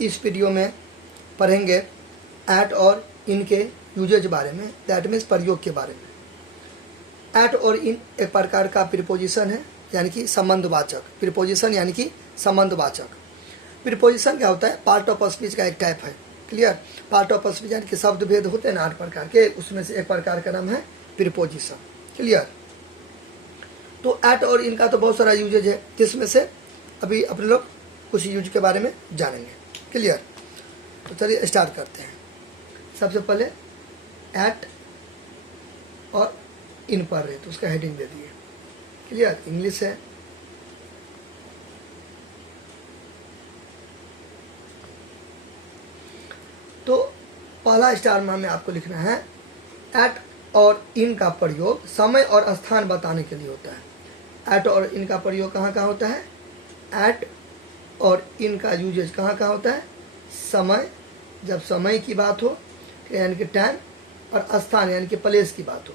इस वीडियो में पढ़ेंगे एट और इन के यूजेज बारे में, दैट मीन्स प्रयोग के बारे में। एट और इन एक प्रकार का प्रीपोजिशन है, यानी कि संबंधवाचक। प्रीपोजिशन यानी कि संबंधवाचक। प्रीपोजिशन क्या होता है? पार्ट ऑफ स्पीच का एक टाइप है। क्लियर? पार्ट ऑफ स्पीच यानी कि शब्द भेद होते हैं ना 8 प्रकार के, उसमें से एक प्रकार का नाम है प्रीपोजिशन। क्लियर? तो एट और इन का तो बहुत सारा यूजेज है, जिसमें से अभी अपने लोग कुछ यूज के बारे में जानेंगे। क्लियर? तो चलिए स्टार्ट करते हैं। सबसे पहले एट और इन पढ़ रहे तो उसका हेडिंग दे दिए। क्लियर? इंग्लिश है। तो पहला स्टार में आपको लिखना है एट और इन का प्रयोग समय और स्थान बताने के लिए होता है। एट और इन का प्रयोग कहाँ कहाँ होता है? एट और इन का यूजेज कहाँ कहाँ होता है? समय, जब समय की बात हो यानी कि टाइम, और स्थान यानी कि प्लेस की बात हो,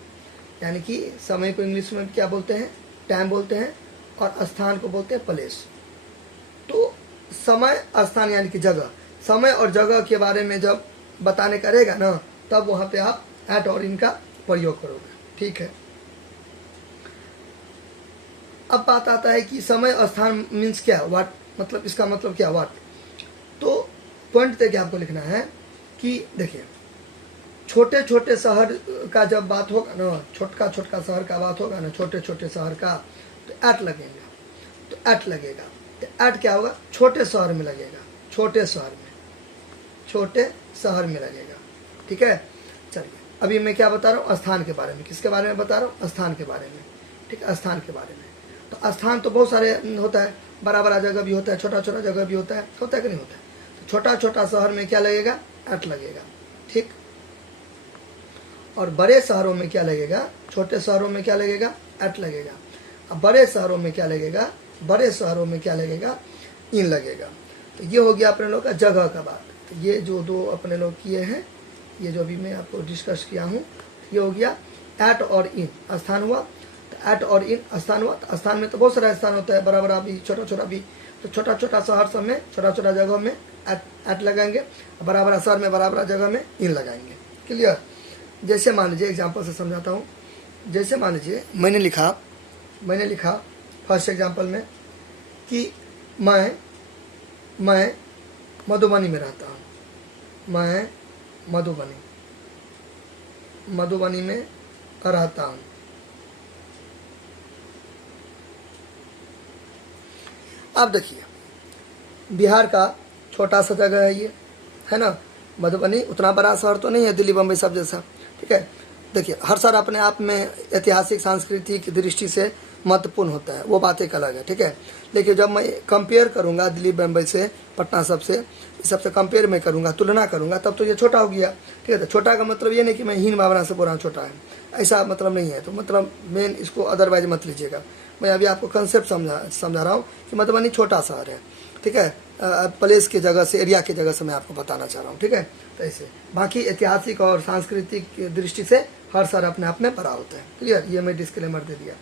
यानी कि समय को इंग्लिश में क्या बोलते हैं? टाइम बोलते हैं, और स्थान को बोलते हैं प्लेस। तो समय स्थान यानी कि जगह, समय और जगह के बारे में जब बताने का रहेगा ना, तब वहाँ पे आप एट और इन का प्रयोग करोगे। ठीक है? अब बात आता है कि समय और स्थान मीन्स क्या, व्हाट, मतलब इसका मतलब क्या, व्हाट। तो पॉइंट तक आपको लिखना है कि देखिए, छोटे छोटे शहर का जब बात होगा ना, छोटका छोटका शहर का बात होगा ना, छोटे छोटे शहर का, तो एट लगेगा। तो एट लगेगा तो एट क्या होगा? छोटे शहर में लगेगा, छोटे शहर में, छोटे शहर में लगेगा। ठीक है? चलिए, अभी मैं क्या बता रहा हूँ? स्थान के बारे में। किसके बारे में बता रहा हूँ? स्थान के बारे में। ठीक है? स्थान के बारे में। तो स्थान तो बहुत सारे होता है, बड़ा बड़ा जगह भी होता है, छोटा छोटा जगह भी होता है कि नहीं होता है? तो छोटा छोटा शहर में क्या लगेगा? एट लगेगा। ठीक? और बड़े शहरों में क्या लगेगा? छोटे शहरों में क्या लगेगा? एट लगेगा। अब बड़े शहरों में क्या लगेगा? बड़े शहरों में क्या लगेगा? इन लगेगा। तो ये हो गया अपने लोग का जगह का बात। तो ये जो दो अपने लोग किए हैं, ये जो अभी मैं आपको डिस्कस किया हूँ, ये हो गया एट और इन। स्थान हुआ, तो एट और इन स्थान हुआ। तो स्थान में तो बहुत सारा स्थान होता है, बड़ा बड़ा भी, छोटा छोटा भी। तो छोटा छोटा शहर सब में, छोटा छोटा जगह में एट लगाएंगे, बड़ा बड़ा शहर में, बड़ा बड़ा जगह में इन लगाएंगे। क्लियर? जैसे मान लीजिए, एग्जाम्पल से समझाता हूँ। जैसे मान लीजिए मैंने लिखा फर्स्ट एग्जाम्पल में कि मैं मधुबनी में रहता हूँ। मैं मधुबनी में रहता हूँ। अब देखिए, बिहार का छोटा सा जगह है ये, है ना? मधुबनी उतना बड़ा शहर तो नहीं है, दिल्ली बम्बई सब जैसा। ठीक है? देखिए, हर शहर अपने आप में ऐतिहासिक सांस्कृतिक दृष्टि से महत्वपूर्ण होता है, वो बात एक अलग है। ठीक है? लेकिन जब मैं कंपेयर करूंगा दिल्ली बम्बई से, पटना सबसे कंपेयर में करूंगा, तुलना करूंगा, तब तो ये छोटा हो गया। ठीक है? तो छोटा का मतलब ये नहीं कि मैं हीन भावना से बोल रहा हूँ छोटा है, ऐसा मतलब नहीं है। तो मतलब मेन इसको अदरवाइज मत लीजिएगा। मैं अभी आपको कंसेप्ट समझा रहा हूँ कि मधुबनी छोटा शहर है। ठीक है? प्लेस की जगह से, एरिया की जगह से मैं आपको बताना चाह रहा हूँ। ठीक है? तो ऐसे बाकी ऐतिहासिक और सांस्कृतिक दृष्टि से हर शहर अपने आप में बड़ा होता है। क्लियर? ये मैं डिस्क्लेमर दे दिया।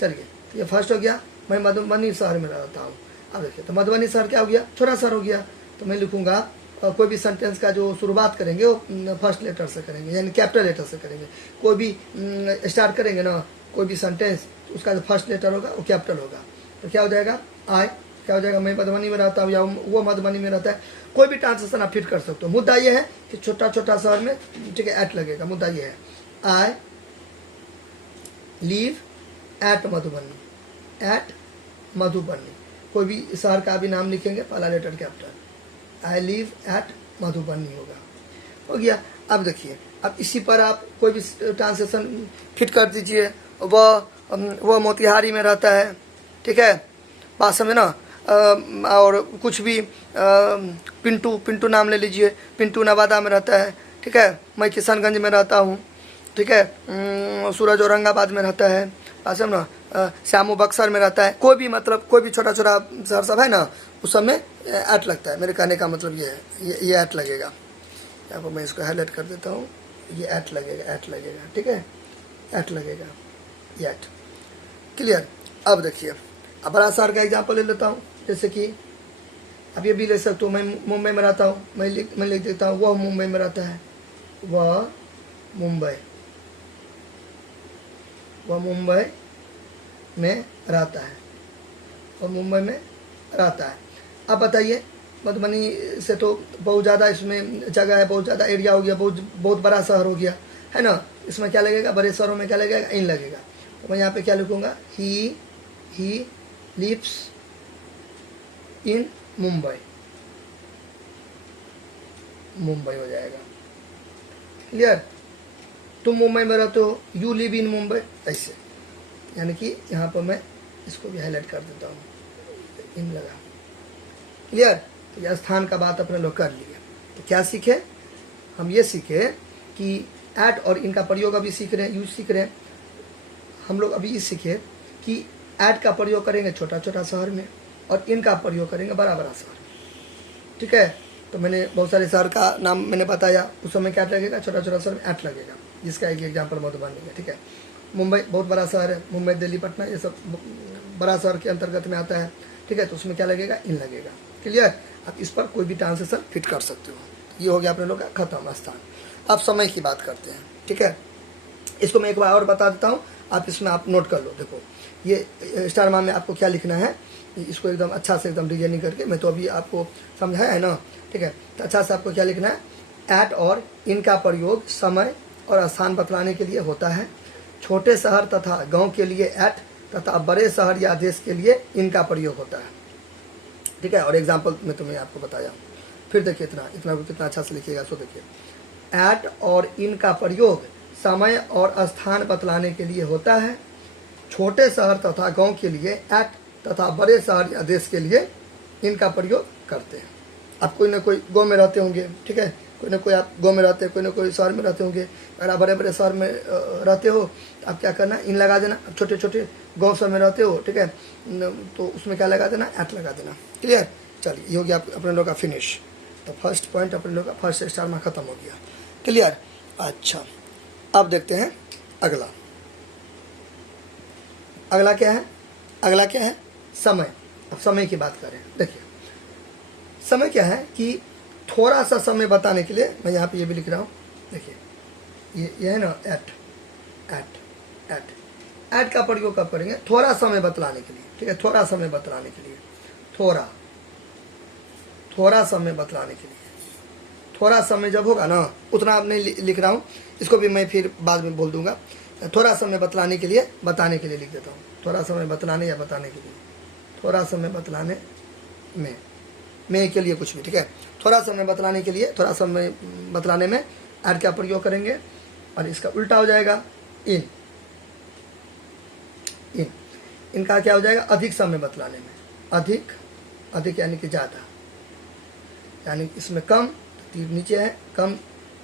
चलिए, तो ये फर्स्ट हो गया, मैं मधुबनी शहर में रहता हूँ। अब देखिए, तो मधुबनी शहर क्या हो गया? छोटा शहर हो गया। तो मैं लिखूंगा, कोई भी सेंटेंस का जो शुरुआत करेंगे वो फर्स्ट लेटर से करेंगे, यानी कैपिटल लेटर से करेंगे। कोई भी स्टार्ट करेंगे ना, कोई भी सेंटेंस, उसका जो फर्स्ट लेटर होगा वो कैपिटल होगा। तो क्या हो जाएगा? आई। क्या हो जाएगा? मैं मधुबनी में रहता हूँ, या वो मधुबनी में रहता है। कोई भी ट्रांसलेशन आप फिट कर सकते हो। मुद्दा ये है कि छोटा छोटा शहर में, ठीक है, एट लगेगा। मुद्दा ये है, I live at Madhubani, at Madhubani. कोई भी शहर का भी नाम लिखेंगे, पहला letter capital. I live at Madhubani हो गया। अब देखिए, अब इसी पर आप कोई भी ट्रांसलेशन फिट कर दीजिए। वह मोतिहारी में रहता है। ठीक है? बात समझे ना? और कुछ भी पिंटू नाम ले लीजिए, पिंटू नवादा में रहता है। ठीक है? मैं किशनगंज में रहता हूँ। ठीक है? सूरज औरंगाबाद में रहता है। बात समझ ना? श्यामू बक्सर में रहता है। कोई भी, मतलब कोई भी छोटा छोटा शहर सब है ना, उस सब में एट लगता है। मेरे कहने का मतलब ये है, ये एट लगेगा। आपको मैं इसको हाईलाइट कर देता हूँ, ये एट लगेगा। ठीक है? एट लगेगा, ये एट। क्लियर? अब देखिए, अब बड़ा शहर का एग्जाम्पल ले लेता हूँ, जैसे कि आप ये भी ले सकते हो, मैं मुंबई में रहता हूँ, मैं लिख देता हूँ वह मुंबई में रहता है, वह मुंबई में रहता है, वह मुंबई में रहता है। अब बताइए, मधुबनी से तो बहुत ज़्यादा इसमें जगह है, बहुत ज़्यादा एरिया हो गया, बहुत बड़ा शहर हो गया है ना। इसमें क्या लगेगा, बड़े शहरों में क्या लगेगा, इन लगेगा। तो मैं यहाँ पे क्या लिखूँगा, ही लिव्स इन मुंबई हो जाएगा। क्लियर। तुम मुंबई में रहते हो, यू लिव इन मुंबई, ऐसे। यानी कि यहाँ पर मैं इसको भी हाईलाइट कर देता हूँ, इन लगा। क्लियर। तो यह स्थान का बात अपने लोग कर लिए। तो क्या सीखे हम, ये सीखे कि एट और इनका प्रयोग अभी सीख रहे हैं, यूज सीख रहे हैं हम लोग। अभी ये सीखे कि एट का प्रयोग करेंगे छोटा छोटा शहर में और इनका प्रयोग करेंगे बड़ा बड़ा शहर में। ठीक है। तो मैंने बहुत सारे शहर का नाम मैंने बताया, उस समय क्या लगेगा, छोटा छोटा शहर में एट लगेगा, जिसका एक एग्जाम्पल मधुबनी है। ठीक है। मुंबई बहुत बड़ा शहर है, मुंबई दिल्ली पटना ये सब बड़ा शहर के अंतर्गत में आता है। ठीक है। तो उसमें क्या लगेगा, इन लगेगा। क्लियर। आप इस पर कोई भी ट्रांसलेशन फिट कर सकते हो। ये हो गया अपने लोग का खत्म स्थान। अब समय की बात करते हैं। ठीक है। इसको मैं एक बार और बता देता हूँ, आप इसमें आप नोट कर लो। देखो ये स्टार मार्क में आपको क्या लिखना है, इसको एकदम अच्छा से एकदम डिजाइनिंग करके, मैं तो अभी आपको समझाया है ना। ठीक है। तो अच्छा से आपको क्या लिखना है, एट और इनका प्रयोग समय और स्थान बतलाने के लिए होता है। छोटे शहर तथा गांव के लिए एट तथा बड़े शहर या देश के लिए इनका प्रयोग होता है। ठीक है। और एग्जाम्पल मैं तुम्हें आपको बताया। फिर देखिए इतना कितना अच्छा से लिखिएगा। सो देखिए, एट और इनका प्रयोग समय और स्थान बतलाने के लिए होता है। छोटे शहर तथा गांव के लिए एट तथा बड़े शहर या देश के लिए इनका प्रयोग करते हैं। आप कोई ना कोई गांव में रहते होंगे। ठीक है। कोई ना कोई आप गांव में रहते हैं, कोई ना कोई शहर में रहते होंगे। अगर आप बड़े बड़े शहर में रहते हो, आप क्या करना, इन लगा देना। छोटे छोटे गांव सब में रहते हो, ठीक है, तो उसमें क्या लगा देना, एट लगा देना। क्लियर। चलिए ये हो गया अपने लोग का फिनिश। तो फर्स्ट पॉइंट अपने लोग का फर्स्ट स्टार में खत्म हो गया। क्लियर। अच्छा, अब देखते हैं अगला। अगला क्या है, समय। अब समय की बात करें। देखिए समय क्या है कि थोड़ा सा समय बताने के लिए मैं यहाँ पे ये भी लिख रहा हूँ। देखिए ये है ना, एट का प्रयोग कब करेंगे, थोड़ा समय बतलाने के लिए। ठीक है। थोड़ा समय बतलाने के लिए, थोड़ा समय बतलाने के लिए। थोड़ा समय जब होगा ना, उतना आप नहीं लिख रहा हूँ, इसको भी मैं फिर बाद में बोल दूंगा। थोड़ा समय बतलाने के लिए, बताने के लिए लिख देता हूँ। थोड़ा समय बतलाने या बताने के लिए, थोड़ा समय बतलाने में के लिए कुछ भी। ठीक है। थोड़ा समय बतलाने के लिए, थोड़ा समय बतलाने में एट का प्रयोग करेंगे और इसका उल्टा हो जाएगा इन। इनका क्या हो जाएगा, अधिक समय बतलाने में। अधिक यानी कि ज़्यादा, यानी इसमें कम, तीर नीचे है,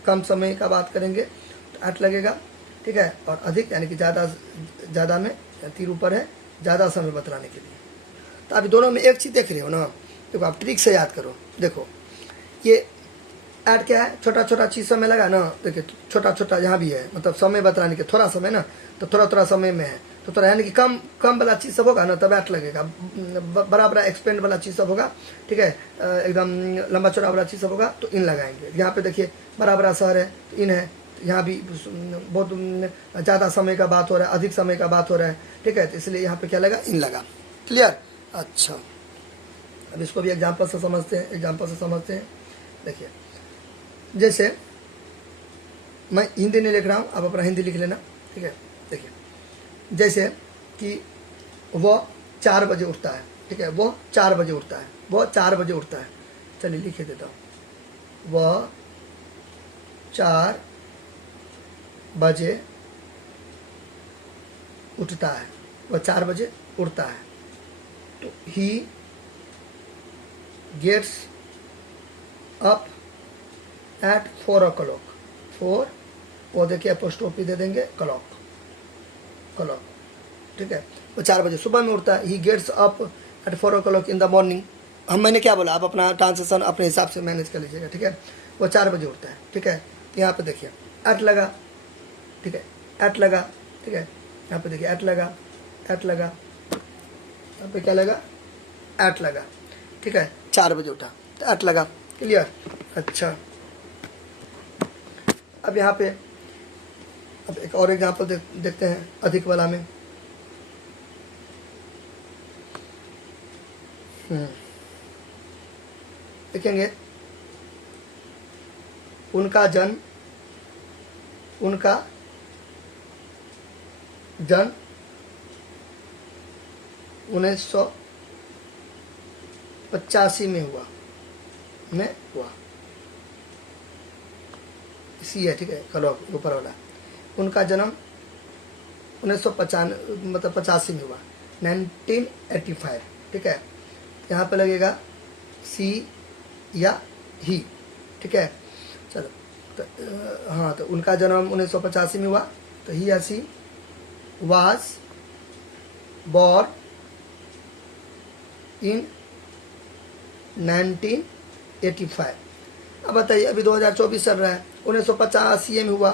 कम समय का बात करेंगे तो एट लगेगा। ठीक है। और अधिक यानी कि ज़्यादा में तीर ऊपर है, ज़्यादा समय बतलाने के लिए। तो आप दोनों में एक चीज़ देख रहे हो ना। देखो आप ट्रिक से याद करो। देखो ये ऐड क्या है, छोटा छोटा चीज़ समय लगा ना। देखिए छोटा छोटा यहाँ भी है, मतलब समय बतलाने के, थोड़ा समय ना, तो थोड़ा समय में है, तो थोड़ा यानी कि कम वाला चीज़ सब होगा ना, तब ऐट लगेगा। बड़ा एक्सपेंड वाला चीज़ सब होगा। ठीक है। एकदम लंबा चौड़ा वाला चीज़ सब होगा तो इन लगाएंगे। यहाँ पे देखिए बड़ा शहर है तो इन है, तो यहाँ भी बहुत ज़्यादा समय का बात हो रहा है, अधिक समय का बात हो रहा है। ठीक है। तो इसलिए यहाँ पे क्या लगा, इन लगा। क्लियर। अच्छा, अब इसको भी एग्जाम्पल से समझते हैं। देखिए जैसे मैं हिंदी नहीं लिख रहा हूँ, आप अपना हिंदी लिख लेना। ठीक है। देखिए जैसे कि वह 4 बजे उठता है। ठीक है। वह 4 बजे उठता है। चलिए लिखे देता हूँ, वह 4 बजे उठता है, वह 4 बजे उठता है। तो ही गेट्स अप एट 4 o'clock। 4 वो देखिए अपोस्ट्रोफी दे देंगे, क्लॉक। ठीक है। वो 4 बजे सुबह में उठता है। He gets up at 4 o'clock in the morning. मैंने क्या बोला, आप अपना ट्रांसलेशन अपने हिसाब से मैनेज कर लीजिएगा। ठीक है। वो 4 बजे उठता है। ठीक है। यहाँ पे देखिए एट लगा। ठीक है। एट लगा। ठीक है। यहाँ पे देखिए एट लगा। यहाँ पे क्या लगा, एट लगा। ठीक है। 4 बजे उठा, तो एट लगा। क्लियर? अच्छा, अब यहाँ पे अब एक और एग्जाम्पल देखते हैं अधिक वाला में। देखेंगे उनका जन्म 1985 में हुआ, इसी है, ठीक है, कलो ऊपर वाला। उनका जन्म 1995 मतलब 85 में हुआ, 1985, ठीक है। यहाँ पे लगेगा सी या ही, ठीक है। चलो, तो हाँ, तो उनका जन्म 1985 में हुआ, तो ही या सी वाज बॉर्न इन 1985। अब बताइए, अभी 2024 चल रहा है, 1985 में हुआ,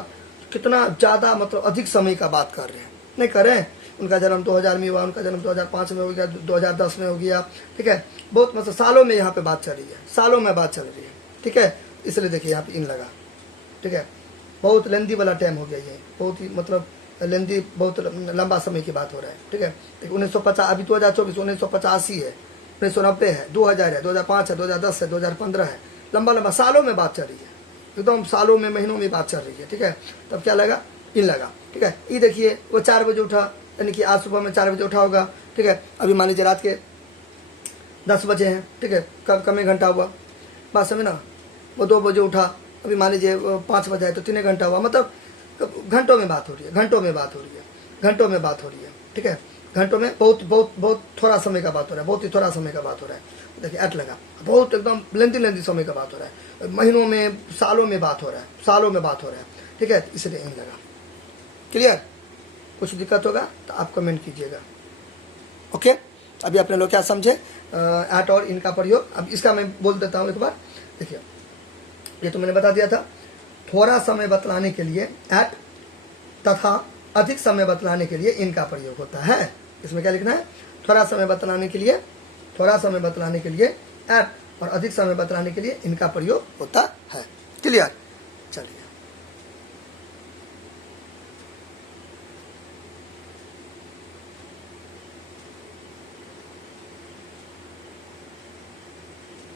कितना ज़्यादा मतलब अधिक समय का बात कर रहे हैं, नहीं कर रहे हैं। उनका जन्म 2000 में हुआ, उनका जन्म 2005 में हो गया, 2010 में हो गया, ठीक है। बहुत मतलब सालों में यहाँ पे बात चल रही है, सालों में बात चल रही है, ठीक है। इसलिए देखिए यहाँ पे इन लगा, ठीक है। बहुत लेंदी वाला टाइम हो गया ये, बहुत ही मतलब लेंदी, बहुत लंबा समय की बात हो रहा है, ठीक है। 1950, अभी 2024, 1985 है, 1990 है, 2000 है, 2005 है, 2010 है, 2015 है, लंबा सालों में बात चल रही है, एकदम सालों में महीनों में बात चल रही है, ठीक है। तब क्या लगा? इन लगा, ठीक है। ये देखिए वो 4 बजे उठा, यानी कि आज सुबह में 4 बजे उठा होगा, ठीक है। अभी मान लीजिए रात के 10 बजे हैं, ठीक है, कम एक घंटा हुआ, बात समझ ना। वो 2 बजे उठा, अभी मान लीजिए 5 बजे है, तो 3 घंटा हुआ, मतलब घंटों में बात हो रही है, घंटों में बात हो रही है, घंटों में बात हो रही है, ठीक है। घंटों में बहुत थोड़ा समय का बात हो रहा है, बहुत ही थोड़ा समय का बात हो रहा है। देखिए एट लगा, बहुत एकदम लेंदी समय का बात हो रहा है, महीनों में, सालों में बात हो रहा है, सालों में बात हो रहा है, ठीक है। इसलिए इन लगा। क्लियर? कुछ दिक्कत होगा तो आप कमेंट कीजिएगा, ओके। अभी अपने लोग क्या समझे एट और इनका प्रयोग। अब इसका मैं बोल देता हूँ एक बार। देखिए, ये तो मैंने बता दिया था, थोड़ा समय बतलाने के लिए एट तथा अधिक समय बतलाने के लिए इनका प्रयोग होता है। इसमें क्या लिखना है? थोड़ा समय बतलाने के लिए एट और अधिक समय बतलाने के लिए इनका प्रयोग होता है। क्लियर?